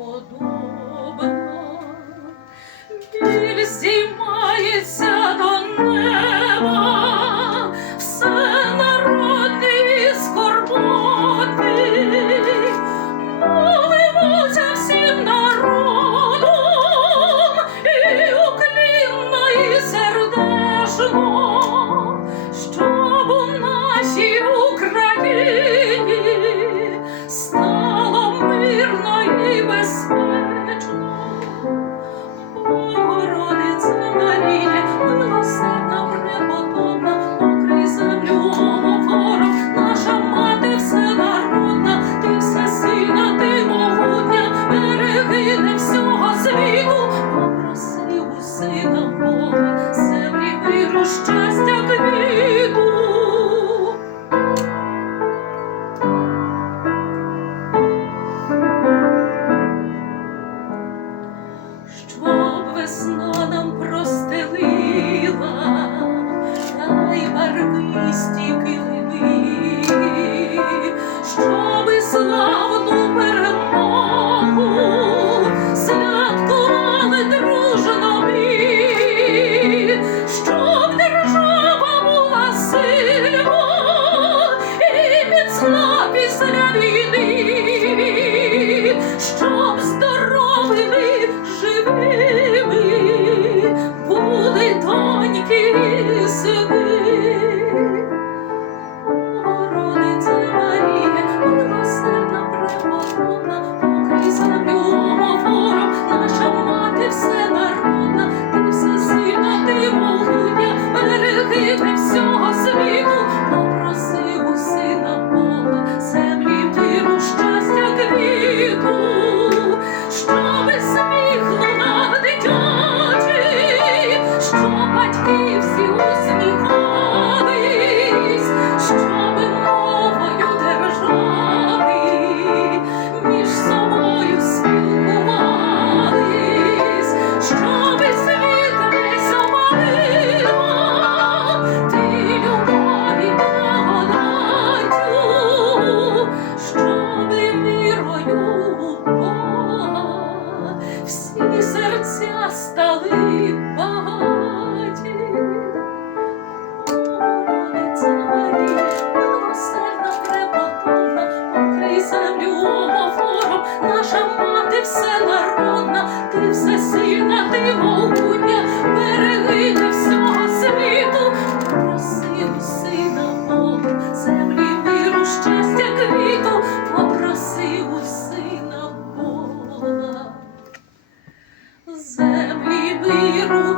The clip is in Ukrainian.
свята мати преподобна, біль Щастя квіту. щоб весна нам простелила, та й. щоб здоровими, живими були доньки сини. Городиця Марія, милосердна, преподобна, Україна білому ворог, наша мати все народна, ти все сильна, могутня, береги. батьки всі усміхались. землі миру.